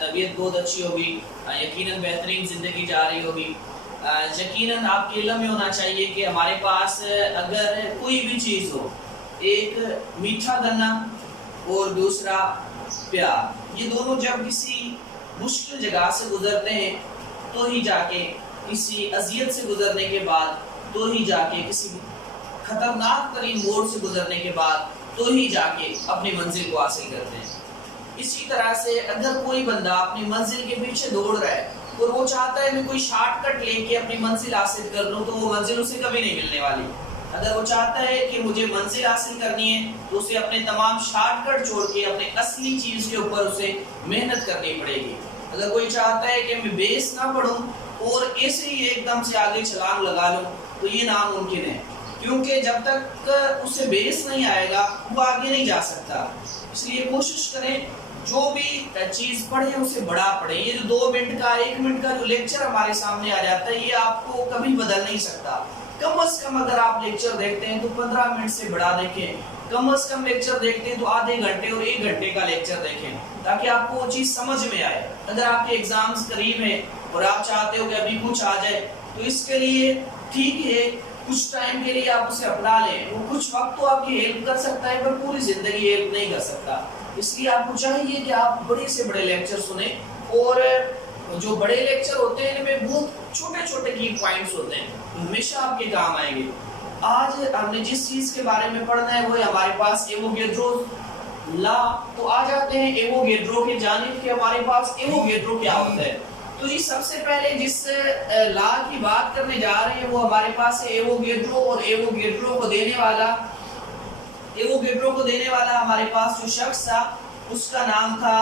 तबीयत बहुत अच्छी होगी, यकीनन बेहतरीन ज़िंदगी जा रही होगी। यकीनन आपके इल्म में होना चाहिए कि हमारे पास अगर कोई भी चीज़ हो, एक मीठा गन्ना और दूसरा प्यार, ये दोनों जब किसी मुश्किल जगह से गुजरते हैं तो ही जाके, किसी अजियत से गुजरने के बाद तो ही जाके, किसी खतरनाक तरीन मोड़ से गुजरने के बाद तो ही जाके अपनी मंजिल को हासिल करते हैं। इसी तरह से अगर कोई बंदा अपनी मंजिल के पीछे दौड़ रहा है और वो चाहता है मैं कोई शॉर्टकट लेके अपनी मंजिल हासिल कर लूँ, तो वो मंजिल उसे कभी नहीं मिलने वाली। अगर वो चाहता है कि मुझे मंजिल हासिल करनी है तो उसे अपने तमाम शॉर्टकट छोड़ के अपने असली चीज़ के ऊपर उसे मेहनत करनी पड़ेगी। अगर कोई चाहता है कि मैं बेस ना पढ़ूं और ऐसे ही एकदम से आगे छलांग लगा लूं, तो ये नामुमकिन है, क्योंकि जब तक उसे बेस नहीं आएगा वो आगे नहीं जा सकता। इसलिए कोशिश करें जो भी चीज़ पढ़े उसे बड़ा पढ़े। ये जो 2 मिनट का 1 मिनट का जो लेक्चर हमारे सामने आ जाता है, ये आपको कभी बदल नहीं सकता। कम से कम अगर आप लेक्चर देखते हैं तो 15 मिनट से बड़ा देखें, कम से कम लेक्चर देखते हैं तो आधे घंटे और 1 घंटे का लेक्चर देखें, ताकि आपको वो चीज़ समझ में आए। अगर आपके एग्जाम्स करीब हैं और आप चाहते हो कि अभी कुछ आ जाए, तो इसके लिए ठीक है, कुछ टाइम के लिए आप उसे अपना लें। वो कुछ वक्त तो आपकी हेल्प कर सकता है, पर पूरी जिंदगी हेल्प नहीं कर सकता। इसलिए आपको चाहिए कि आप बड़े से बड़े लेक्चर सुने, और जो बड़े लेक्चर होते हैं इनमें बहुत छोटे छोटे की पॉइंट्स होते हैं, हमेशा आपके काम आएंगे। आज हमने जिस चीज के बारे में पढ़ना है वो है हमारे पास एवोगैड्रो लॉ। तो आ जाते हैं एवोगैड्रो की जानिब कि हमारे पास एवोगैड्रो क्या होता है। तो जी सबसे पहले जिस लॉ की बात करने जा रहे हैं वो हमारे पास है एवोगैड्रो, और एवोगैड्रो को देने वाला हमारे पास जो शख्स था उसका नाम था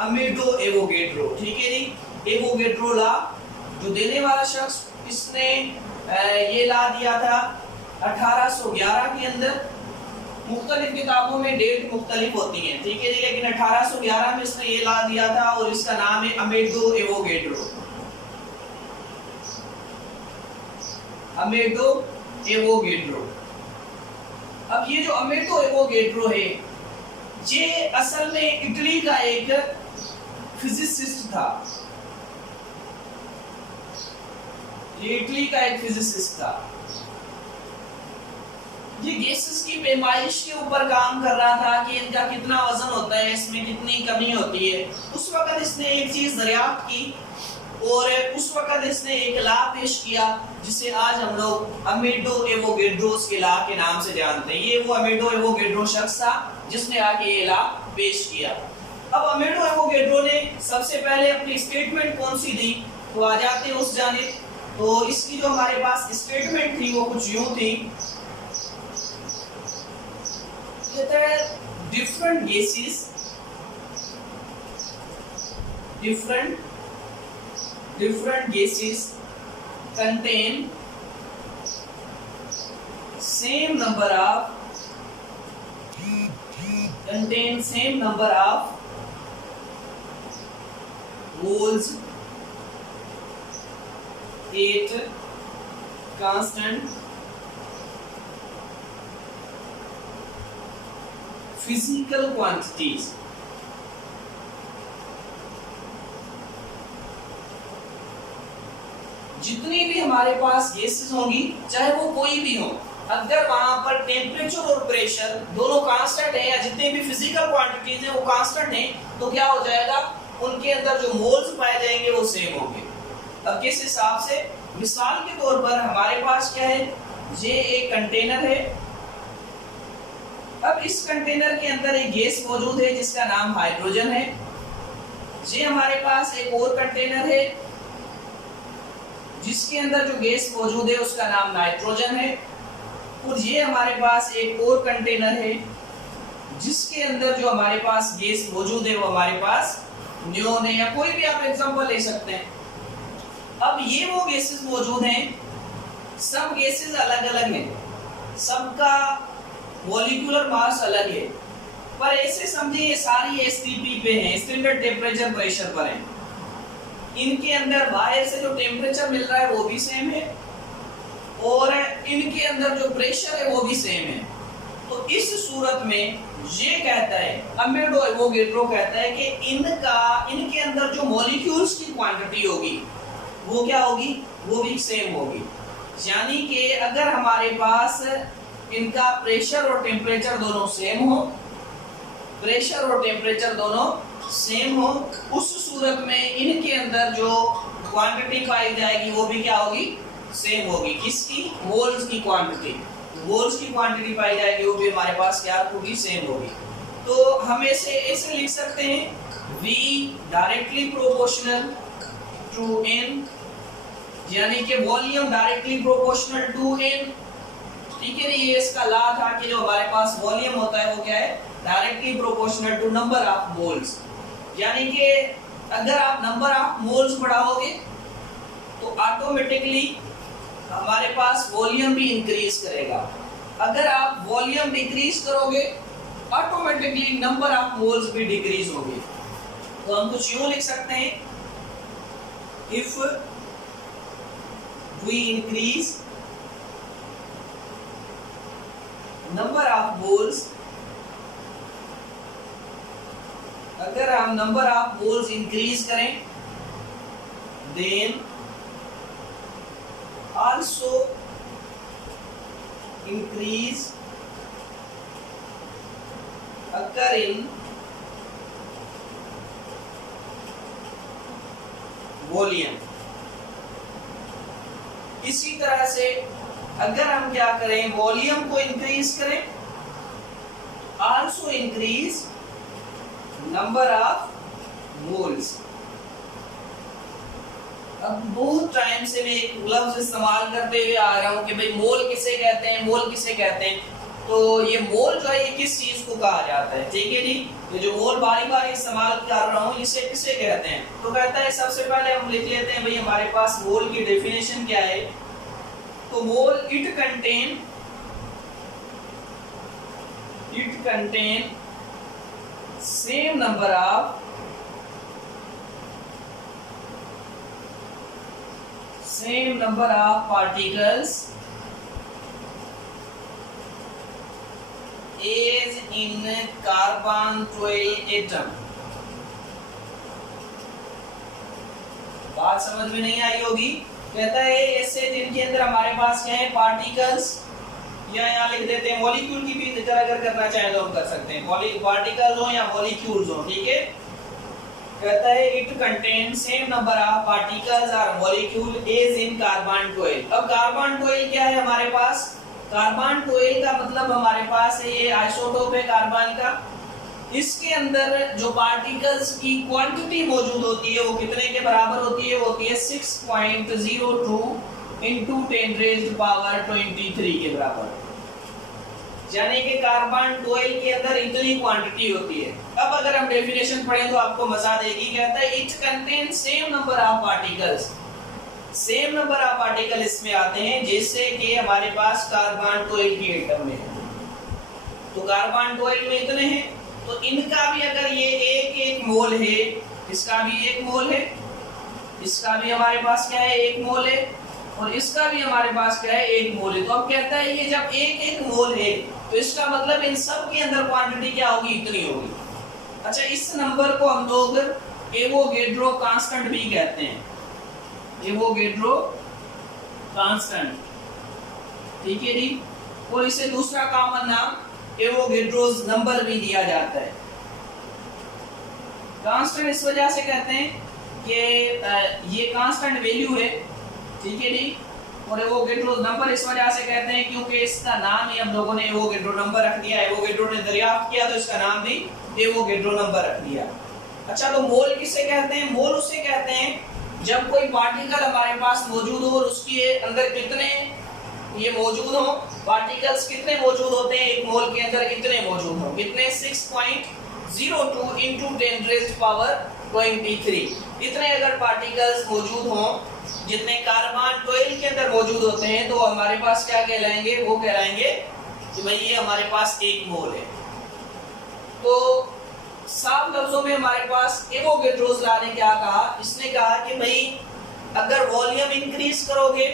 अमेडो एवोगैड्रो। ठीक है जी, एवोगैड्रो लॉ जो देने वाला शख्स, इसने ये ला दिया था 1811 के अंदर। मुख्तलिफ किताबों में डेट मुख्तलिफ होती हैं, ठीक है जी, लेकिन 1811 में इसने ये ला दिया था और इसका नाम है अमेडो एवोगैड्रो। अमेडो एवोगैड्रो। अब ये जो अमेडो एवोगैड्रो है, ये असल में इटली का एक फिजिसिस्ट था। ये इटली का एक फिजिसिस्ट था। ये गैसेस की पैमाइश के ऊपर काम कर रहा था कि इनका कितना वजन होता है, इसमें कितनी कमी होती है। उस वक्त इसने एक चीज दरियाफ्त की और उस वक्त इसने एक लॉ पेश किया जिसे आज हम लोग अमेडो एवोगैड्रोस के लॉ के नाम से जानते हैं। ये वो अमेडो एवोगैड्रो शख्स था जिसने आके ये लॉ पेश किया। अब अमेडो एवोगैड्रो ने सबसे पहले अपनी स्टेटमेंट कौन सी दी, तो आ जाते हैं उस जानिब। तो इसकी जो हमारे पास स्टेटमेंट थी वो कुछ यूं थी, different gases contain same number of moles at constant physical quantities। जितनी भी हमारे पास गैसेस होंगी, चाहे वो कोई भी हो, अगर वहां पर टेम्परेचर और प्रेशर दोनों कांस्टेंट है या जितनी भी फिजिकल क्वांटिटीज है वो कांस्टेंट है, तो क्या हो जाएगा, उनके अंदर जो मोल्स पाए जाएंगे वो सेम होंगे। अब किस हिसाब से, मिसाल के तौर पर हमारे पास क्या है, ये एक कंटेनर है। अब इस कंटेनर के अंदर एक गैस मौजूद है जिसका नाम हाइड्रोजन है। ये हमारे पास एक और कंटेनर है जिसके अंदर जो गैस मौजूद है उसका नाम नाइट्रोजन है। और ये हमारे पास एक और कंटेनर है जिसके अंदर जो हमारे पास गैस मौजूद है वो हमारे पास नियोन है, या कोई भी आप एग्जांपल ले सकते हैं। अब ये वो गैसेस मौजूद हैं, सब गैसेस अलग अलग हैं, सबका मॉलिक्यूलर मास अलग है, पर ऐसे समझिए ये सारी एसटीपी पे हैं, स्टैंडर्ड टेम्परेचर प्रेशर पर हैं। इनके अंदर बाहर से जो टेम्परेचर मिल रहा है वो भी सेम है और इनके अंदर जो प्रेशर है वो भी सेम है, तो इस सूरत में ये कहता है, अमेडो एवोगैड्रो कहता है कि इनके अंदर जो मॉलिक्यूल्स की क्वांटिटी होगी वो क्या होगी, वो भी सेम होगी। यानी कि अगर हमारे पास इनका प्रेशर और टेम्परेचर दोनों सेम हो, प्रेशर और टेम्परेचर दोनों सेम हो, उस सूरत में इनके अंदर जो क्वांटिटी पाई जाएगी वो भी क्या होगी, सेम होगी। किसकी, मोल्स की क्वांटिटी, मोल्स की क्वांटिटी पाई जाएगी वो भी हमारे पास क्या होगी, सेम होगी। तो हम ऐसे लिख सकते हैं V directly proportional to N, यानी कि volume directly proportional to N। ठीक है, ये इसका लॉ था कि जो हमारे पास वॉल्यूम होता है वो क्या है, directly proportional to number of moles. यानी कि अगर आप नंबर ऑफ मोल्स बढ़ाओगे तो ऑटोमेटिकली हमारे पास वॉल्यूम भी इंक्रीज करेगा। अगर आप वॉल्यूम डिक्रीज करोगे ऑटोमेटिकली नंबर ऑफ मोल्स भी डिक्रीज होंगे। तो हम कुछ यूं लिख सकते हैं, if we increase number of moles, अगर हम नंबर ऑफ मोल्स इंक्रीज करें then also increase occur in volume. इसी तरह से अगर हम क्या करें, वॉल्यूम को इंक्रीज करें, also increase number of moles. अब बहुत टाइम से मैं एक लफ्ज इस्तेमाल करते हुए आ रहा हूं कि भाई मोल किसे कहते हैं, मोल किसे कहते हैं। तो ये मोल जो है ये किस चीज को कहा जाता है, ठीक है जी। ये जो मोल बारी बारी इस्तेमाल कर रहा हूँ इसे किसे कहते हैं, तो कहता है सबसे पहले हम लिख लेते हैं भाई हमारे पास मोल की डेफिनेशन क्या है। तो mole it contain same number of particles as in carbon 12 atom। बात समझ में नहीं आई होगी। कहता है ऐसे जिनके अंदर हमारे पास क्या है, पार्टिकल्स, या यहाँ लिख देते हैं मॉलिक्यूल की भी अगर करना चाहे तो हम कर सकते हैं, पार्टिकल्स हो या मॉलिक्यूल्स हो, ठीक है। कहता है it contain same number of particles और मॉलिक्यूल एज इन कार्बन 12। अब कार्बन 12 क्या है हमारे पास, कार्बन 12 का मतलब हमारे पास है ये आइसोटोप है कार्बन का। इसके अंदर जो पार्टिकल्स की क्वांटिटी मौजूद होती है वो कितने के बराबर होती है, वो होती है 6.02 into 10 raised power 23 के बराबर। यानी कि कार्बन 12 के अंदर इतनी क्वांटिटी होती है। अब अगर हम डेफिनेशन पढ़ें तो आपको मजा देगी। कहता है it contain same number of particles, same number of particle इसमें आते हैं जैसे कि हमारे पास कार्बन 12 के एटम में है। तो कार्बन 12 में इतने हैं, तो इनका भी अगर ये एक मोल है, इसका भी 1 मोल है, इसका भी हमारे पास क्या है 1 मोल है, और इसका भी हमारे पास क्या है 1 मोल है। तो अब कहता है ये जब 1 मोल है तो इसका मतलब इन सब के अंदर क्वांटिटी क्या होगी, इतनी होगी। अच्छा, इस नंबर को हम लोग एवोगैड्रो कांस्टेंट भी कहते हैं, एवोगैड्रो कांस्टेंट, ठीक है जी। और इसे दूसरा कॉमन नाम एवोगैड्रोस नंबर भी दिया जाता है। कांस्टेंट इस वजह से कहते हैं कि ये कांस्टेंट वैल्यू है, ठीक है जी। और एवोगैड्रो नंबर इस वजह से कहते हैं क्योंकि इसका नाम ही हम लोगों ने एवोगैड्रो नंबर रख दिया। एवोगैड्रो ने दरियाफ्त किया तो इसका नाम भी एवोगैड्रो नंबर रख दिया। अच्छा, तो मोल किसे कहते हैं, मोल उसे कहते हैं जब कोई पार्टिकल हमारे पास मौजूद हो और उसके अंदर कितने ये मौजूद हो, पार्टिकल्स कितने मौजूद होते हैं एक मोल के अंदर, कितने मौजूद हो, कितने 6.02 into 10 raised power 23। इतने अगर पार्टिकल्स मौजूद हों जितने कार्बन 12 के अंदर मौजूद होते हैं तो हमारे पास क्या कहलाएंगे, वो कहलाएंगे कि भाई ये हमारे पास 1 मोल है। तो साफ लफ्जों में हमारे पास एवोगैड्रोस लॉ ने क्या कहा, इसने कहा कि भाई अगर वॉल्यूम इंक्रीज करोगे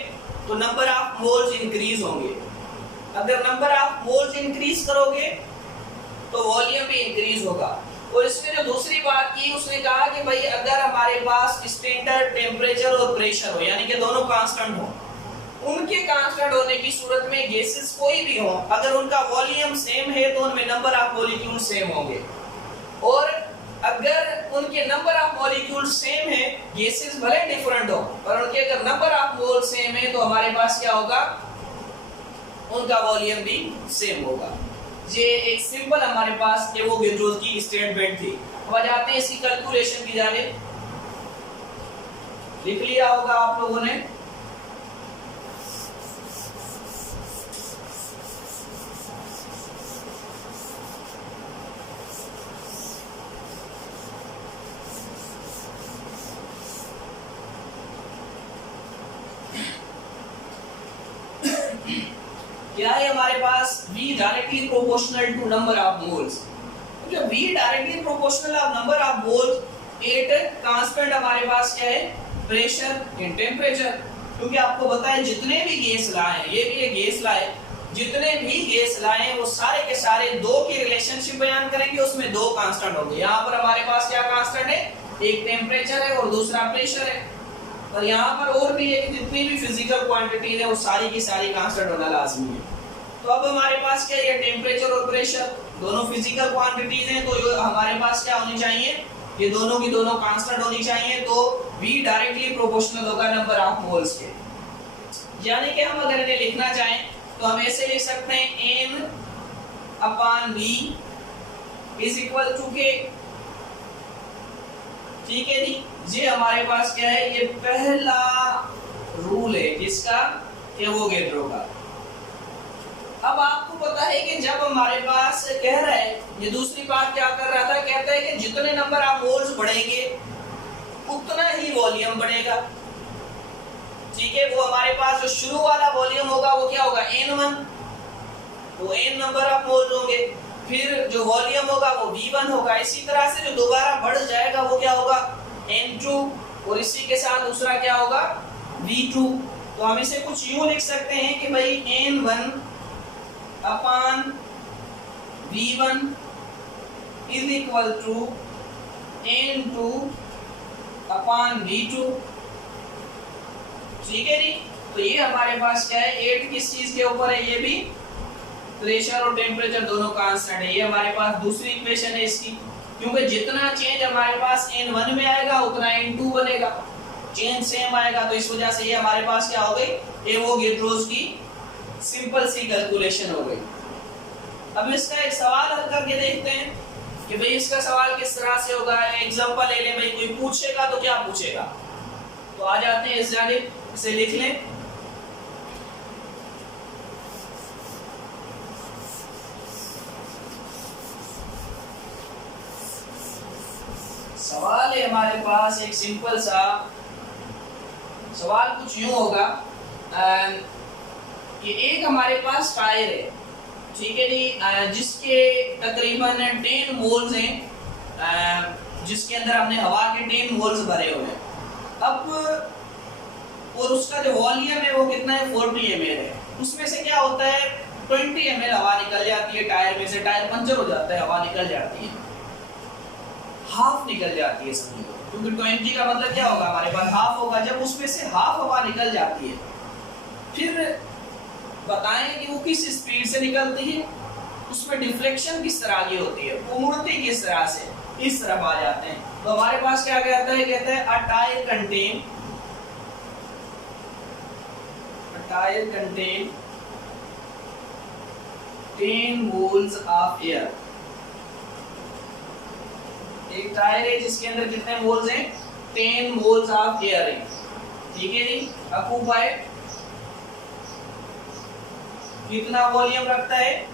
तो नंबर ऑफ मोल्स इंक्रीज होंगे। अगर नंबर ऑफ मोल्स इंक्रीज करोगे तो वॉल्यूम भी इंक्रीज होगा। और इसमें जो दूसरी बात की, उसने कहा कि भाई अगर हमारे पास स्टैंडर्ड टेम्परेचर और प्रेशर हो, यानी कि दोनों कांस्टेंट हो, उनके कांस्टेंट होने की सूरत में गैसेस कोई भी हो, अगर उनका वॉल्यूम सेम है तो उनमें नंबर ऑफ मॉलिक्यूल सेम होंगे। और अगर उनके नंबर ऑफ मॉलिक्यूल सेम है, गैसेस भले डिफरेंट हो, पर उनके अगर नंबर ऑफ मोल सेम है तो हमारे पास क्या होगा, उनका वॉल्यूम भी सेम होगा। ये एक सिंपल हमारे पास एवोगैड्रो की स्टेटमेंट थी। अब आ जाते हैं इसकी कैलकुलेशन की जानिब। लिख लिया होगा आप लोगों ने। क्या है हमारे पास V directly proportional to number of moles. जो V directly proportional of number of moles, at constant हमारे पास क्या है, प्रेशर इन टेम्परेचर। क्योंकि आपको पता है जितने भी गैस लाए, ये भी एक गैस लाए, जितने भी गैस लाए वो सारे के सारे दो की रिलेशनशिप बयान करेंगे, उसमें दो कांस्टेंट होंगे। यहाँ पर हमारे पास क्या कांस्टेंट है, एक टेम्परेचर है और दूसरा प्रेशर है। और यहाँ पर और भी है कि जितनी भी फिजिकल क्वांटिटी है वो सारी की सारी कांस्टेंट होना लाजमी है। तो अब हमारे पास क्या है, टेम्परेचर और प्रेशर दोनों फिजिकल क्वांटिटीज हैं, तो हमारे पास क्या होनी चाहिए, ये दोनों की दोनों कांस्टेंट होनी चाहिए। तो V डायरेक्टली प्रोपोर्शनल होगा नंबर ऑफ मोल्स के। यानी कि हम अगर इन्हें लिखना चाहें तो हम ऐसे लिख सकते हैं N upon V is equal to K। ठीक है जी, ये हमारे पास क्या है, ये पहला रूल है जिसका एवोगैड्रो का। अब आपको पता है कि जब हमारे पास कह रहा है, ये दूसरी बात क्या कर रहा था, कहता है कि जितने नंबर ऑफ मोल्स बढ़ेंगे उतना ही वॉल्यूम बढ़ेगा। ठीक है, वो हमारे पास जो शुरू वाला वॉल्यूम होगा वो क्या होगा, N1, वो N नंबर ऑफ मोल्स होंगे। फिर जो वॉल्यूम होगा वो V1 होगा। इसी तरह से जो दोबारा बढ़ जाएगा वो क्या होगा, N2, और इसी के साथ दूसरा क्या होगा, V2। तो हम इसे कुछ यूं लिख सकते हैं कि भाई N1 upon V1 is equal to N2 upon V2। ठीक है जी, तो ये हमारे पास क्या है, 8 किस चीज के ऊपर है, ये भी प्रेशर और टेम्परेचर दोनों कांस्टेंट है। ये हमारे पास दूसरी इक्वेशन है इसकी, क्योंकि जितना चेंज हमारे पास N1 में आएगा उतना N2 बनेगा, चेंज सेम आएगा। तो इस वजह से ये हमारे पास क्या हो गई, एवोगैड्रोस की सिंपल सी कैलकुलेशन हो गई। अब इसका एक सवाल हल करके देखते हैं कि भाई इसका सवाल किस तरह से होगा। एग्जांपल ले लें, भाई कोई पूछेगा तो क्या पूछेगा। तो आ जाते हैं इस जानिब, इसे लिख लें। सवाल है हमारे पास एक सिंपल सा सवाल, कुछ यूं होगा कि एक हमारे पास टायर है, ठीक है जी, जिसके तकरीबन 10 मोल्स हैं, जिसके अंदर हमने हवा के 10 मोल्स भरे हुए हैं। अब और उसका जो वॉल्यूम है वो कितना है, 40 ml है। उसमें से क्या होता है, 20 ml हवा निकल जाती है टायर में से। टायर पंचर हो जाता है, हवा निकल जाती है, हाफ निकल जाती है समझो, क्योंकि 20 का मतलब क्या होगा, हमारे पास हाफ होगा। जब उसमें से हाफ हवा निकल जाती है, फिर बताएं कि वो किस स्पीड से निकलती है, उसमें डिफ्लेक्शन किस तरह की होती है, वो मुड़ती किस तरह से, इस तरफ आ जाते हैं। तो हमारे पास क्या कहता है, कहता है a tyre contain 10 moles of air. एक टायर है जिसके अंदर कितने मोल्स हैं, 10 मोल्स ऑफ एयर है। ठीक है जी, ऑक्यूपाइड कितना वॉल्यूम रखता है,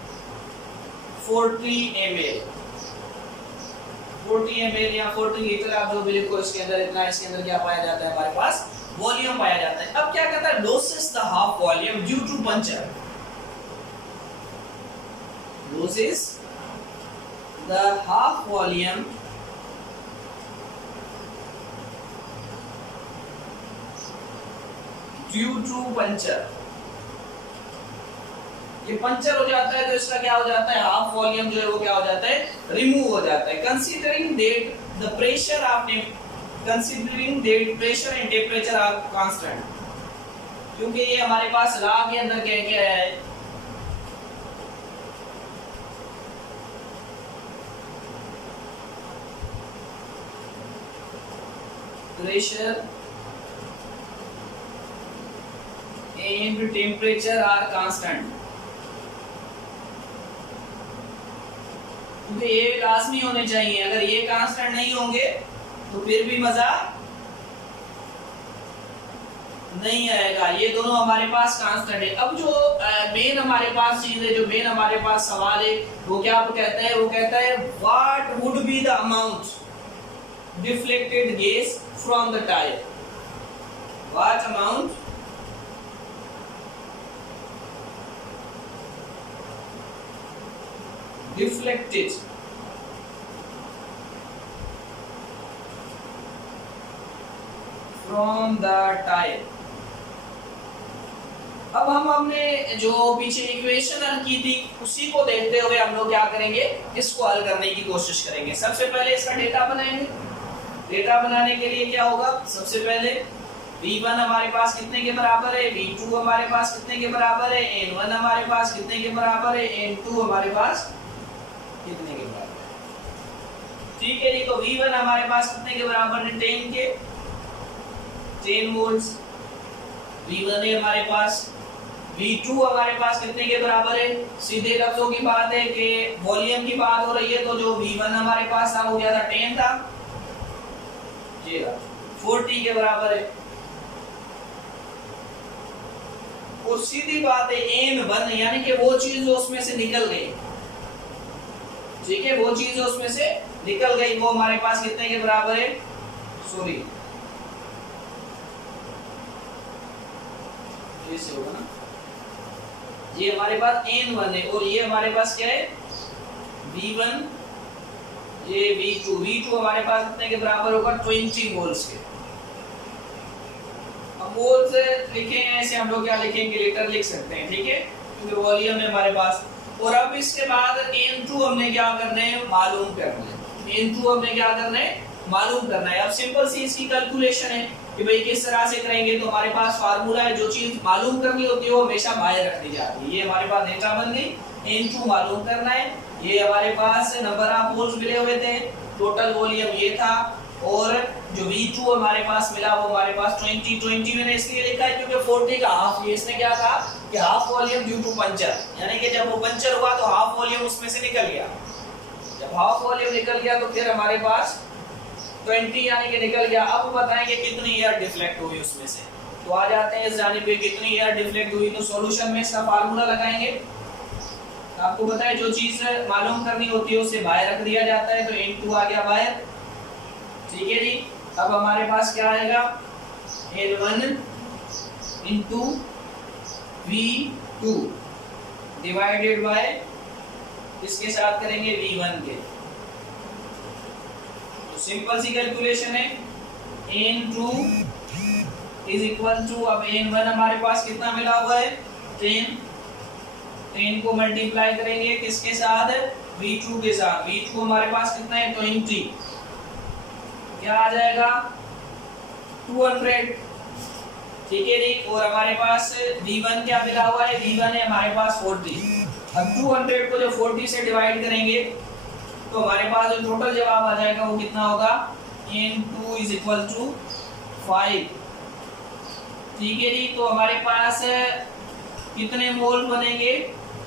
40 ml। 40 ml या 40 लीटर आप जो भी लिखो, इसके अंदर इतना, इसके अंदर क्या पाया जाता है, हमारे पास वॉल्यूम पाया जाता है। अब क्या कहता है, loses the half volume due to puncture. loses the half volume due to puncture. ये पंचर हो जाता है तो इसका क्या हो जाता है, हाफ वॉल्यूम जो है वो क्या हो जाता है, रिमूव हो जाता है। Considering that the pressure and temperature are constant, क्योंकि ये हमारे पास लॉ के अंदर क्या है, pressure and temperature are constant, क्योंकि ये लाजमी होने चाहिए। अगर ये कांस्टेंट नहीं होंगे तो फिर भी मजा नहीं आएगा। ये दोनों हमारे पास कांस्टेंट है। अब जो मेन हमारे पास चीज है, जो मेन हमारे पास सवाल है, वो क्या कहता है, वो कहता है what would be the amount deflected gas from the tyre, what amount deflected from the tire। अब हमने जो पीछे इक्वेशन हल की थी उसी को देखते हुए हम लोग क्या करेंगे, इसको हल करने की कोशिश करेंगे। सबसे पहले इसका डेटा बनाएंगे। डेटा बनाने के लिए क्या होगा, सबसे पहले V1 हमारे पास कितने के बराबर है, V2 हमारे पास कितने के बराबर है, N1 हमारे पास कितने के बराबर है, N2 हमारे पास कितने के बराबर है। ठीक है जी, तो V1 हमारे पास कितने के बराबर है, 10 के, 10 वोल्ट्स V1 है हमारे पास। V2 हमारे पास कितने के बराबर है, सीधे लफ्जों की बात है कि वॉल्यूम की बात हो रही है, तो जो V1 हमारे पास था वो क्या था, 10 था, जी 40 के बराबर है। और सीधी बात है N1, यानी कि वो चीज जो उसमें से निकल गई, ठीक है, वो चीज उसमें से निकल गई, वो हमारे पास कितने के बराबर है, सॉरी ऐसे होगा ना, ये हमारे पास N1 है और ये हमारे पास क्या है, V1, ये V2 हमारे पास कितने के बराबर होगा, 20 मोल्स के। अब मोल्स लिखेंगे ऐसे हम लोग क्या लिखेंगे, लीटर लिख सकते हैं, ठीक है, क्योंकि वॉल्यूम है हमारे पास। और अब इसके बाद N2 हमने क्या करना है, मालूम करना है। N2 हमने क्या करना है, मालूम करना है। अब सिंपल सी इसकी कैलकुलेशन है कि भाई किस तरह से करेंगे, तो हमारे पास फार्मूला है, जो चीज मालूम करनी होती है वो हमेशा बाहर रख दी जाती है। ये हमारे पास डेटा बन गई, N2 मालूम करना है। ये हमारे पास नंबर ऑफ मोल्स मिले हुए थे, टोटल वॉल्यूम ये था, और जो V2 हमारे पास मिला वो हमारे पास 20 मैंने इसलिए लिखा है क्योंकि 40 का हाफ, ये इसने क्या कहा कि half volume due to puncture, यानी कि जब वो पंचर हुआ तो हाफ वॉल्यूम उसमें से निकल गया। जब हाफ वॉल्यूम निकल गया तो फिर हमारे पास 20 यानी कि निकल गया। अब बताएंगे कितनी एयर डिफ्लेक्ट हुई उसमें से, तो आ जाते हैं इस जानिब पे, कितनी एयर डिफ्लेक्ट हुई, तो सॉल्यूशन में इसका फार्मूला लगाएंगे। आपको पता है जो चीज मालूम करनी होती है उसे बाहर रख दिया जाता है, तो N2 आ गया बाहर, ठीक है जी। अब हमारे पास क्या आएगा, N1 into V2 divided by, इसके साथ करेंगे V1 के, तो सिंपल सी कैलकुलेशन है, N2 इज इक्वल टू, अब N1 हमारे पास कितना मिला हुआ है, 10 को मल्टीप्लाई करेंगे किसके साथ, V2 के साथ। V2 हमारे पास कितना है, 20, क्या आ जाएगा, 200, ठीक है जी। और हमारे पास V1 क्या मिला हुआ है, V1 है हमारे पास 40। अब 200 को जो 40 से डिवाइड करेंगे तो हमारे पास जो टोटल जवाब आ जाएगा वो कितना होगा, N2 इज इक्वल टू 5, ठीक है जी। तो हमारे पास कितने मोल बनेंगे,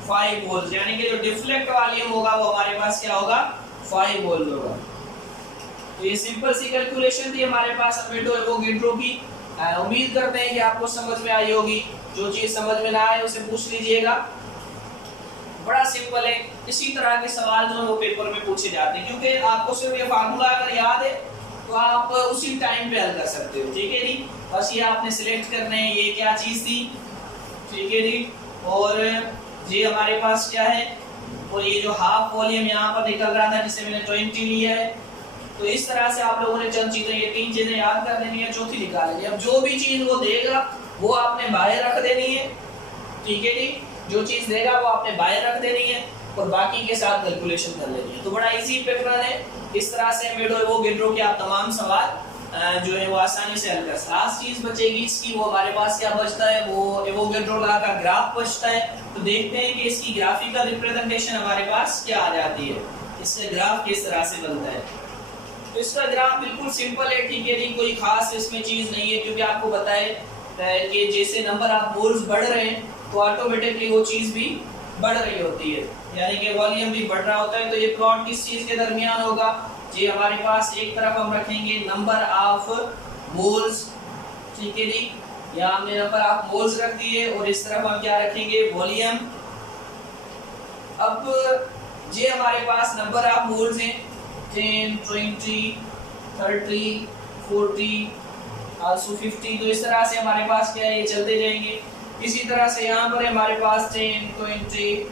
5 मोल्स, यानी कि जो डिफ्लेक्ट वॉल्यूम होगा वो हमारे पास क्या होगा, 5 मोल होगा। तो ये सिंपल सी कैलकुलेशन थी हमारे पास अल्बर्टो एवोगाड्रो की। उम्मीद करते हैं कि आपको समझ में आई होगी। जो चीज समझ में ना आए उसे पूछ लीजिएगा, बड़ा सिंपल है। इसी तरह के सवाल जो वो पेपर में पूछे जाते हैं, क्योंकि आपको सिर्फ ये फार्मूला अगर याद है तो आप उसी टाइम पे हल कर सकते हो, ठीक है जी। बस ये आपने सिलेक्ट करना है ये क्या चीज थी, ठीक है जी। और ये हमारे पास क्या है, और ये जो हाफ वॉल्यूम यहाँ पर निकल रहा था जिसे मैंने 20 लिया है, तो इस तरह से आप लोगों ने चंद चीजें, ये 3 चीजें याद कर लेनी है, चौथी निकाल लेनी है। अब जो भी चीज वो देगा वो आपने बाहर रख देनी है, ठीक है जी। जो चीज देगा वो आपने बाहर रख देनी है और बाकी के साथ कैलकुलेशन कर लेनी है। तो बड़ा इजी पैटर्न है, इस तरह से मेडो एवोगैड्रो के आप तमाम सवाल जो है वो आसानी से हल कर सकते। लास्ट चीज बचेगी इसकी, वो हमारे पास क्या बचता है, वो एवोगैड्रो लॉ का ग्राफ बचता है। तो देखते हैं कि इसकी ग्राफिकल रिप्रेजेंटेशन हमारे पास क्या आ जाती है, इससे ग्राफ किस तरह से बनता है। तो इसका ग्राफ बिल्कुल सिंपल है, ठीक है जी, कोई खास इसमें चीज नहीं है, क्योंकि आपको बताए कि जैसे नंबर ऑफ मोल्स बढ़ रहे हैं तो ऑटोमेटिकली वो चीज भी बढ़ रही होती है, यानी कि वॉल्यूम भी बढ़ रहा होता है। तो ये प्लॉट किस चीज के दरमियान होगा जी, हमारे पास एक तरफ हम रखेंगे नंबर ऑफ मोल्स, ठीक है जी, यहाँ हमने नंबर ऑफ मोल्स रख दिए और इस तरफ हम क्या रखेंगे, वॉल्यूम। अब ये हमारे पास नंबर ऑफ मोल्स हैं 10, 20, 30, 40, also 50। तो इस तरह से हमारे पास क्या है, ये चलते जाएंगे। इसी तरह से यहाँ पर हमारे पास 10, 20, 30,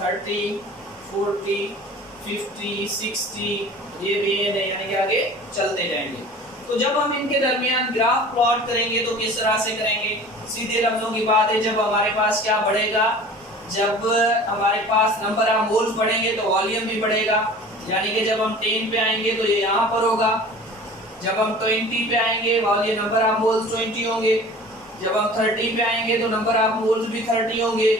40, 50, 60 ये भी है, यानी कि आगे चलते जाएंगे। तो जब हम इनके दरमियान ग्राफ प्लॉट करेंगे तो किस तरह से करेंगे, सीधे लफ्जों की बात है, जब हमारे पास क्या बढ़ेगा, जब हमारे पास नंबर ऑफ मोल्स बढ़ेंगे तो वॉल्यूम भी बढ़ेगा, यानी कि जब हम 10 पे आएंगे तो ये यहाँ पर होगा, जब हम 20 पे आएंगे वॉल्यूम नंबर ऑफ मोल्स 20 होंगे, जब हम 30 पे आएंगे तो नंबर ऑफ मोल्स भी 30 होंगे,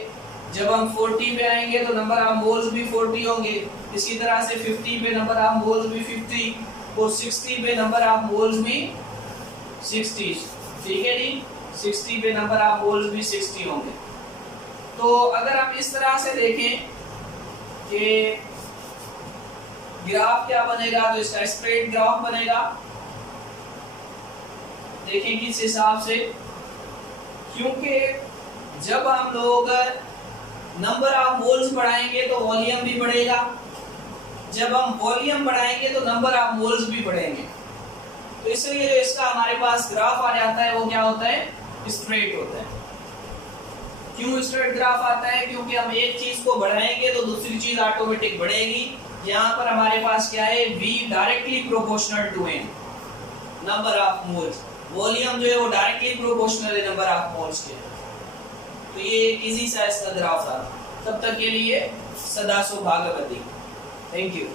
जब हम 40 पे आएंगे तो नंबर ऑफ मोल्स भी 40 होंगे। इसी तरह से 50 पे नंबर ऑफ मोल्स भी 50 और 60 पे नंबर ऑफ मोल्स भी 60, ठीक है जी, 60 पे नंबर ऑफ मोल्स भी 60 होंगे। तो अगर आप इस तरह से देखें कि ग्राफ क्या बनेगा, तो इसका स्ट्रेट ग्राफ बनेगा। देखें किस हिसाब से, क्योंकि जब हम लोग नंबर ऑफ मोल्स बढ़ाएंगे तो वॉल्यूम भी बढ़ेगा, जब हम वॉल्यूम बढ़ाएंगे तो नंबर ऑफ मोल्स भी बढ़ेंगे। तो इसलिए जो इसका हमारे पास ग्राफ आ जाता है वो क्या होता है, स्ट्रेट होता है। क्यों स्ट्रेट ग्राफ आता है, क्योंकि हम एक चीज को बढ़ाएंगे तो दूसरी चीज ऑटोमेटिक बढ़ेगी। यहाँ पर हमारे पास क्या है, V directly proportional to N number of moles, volume जो है वो डायरेक्टली प्रोपोर्शनल है नंबर ऑफ मोल्स के। तो ये एक इजी सा इसका ग्राफ था। तब तक के लिए सदा सो भागवती। Thank you.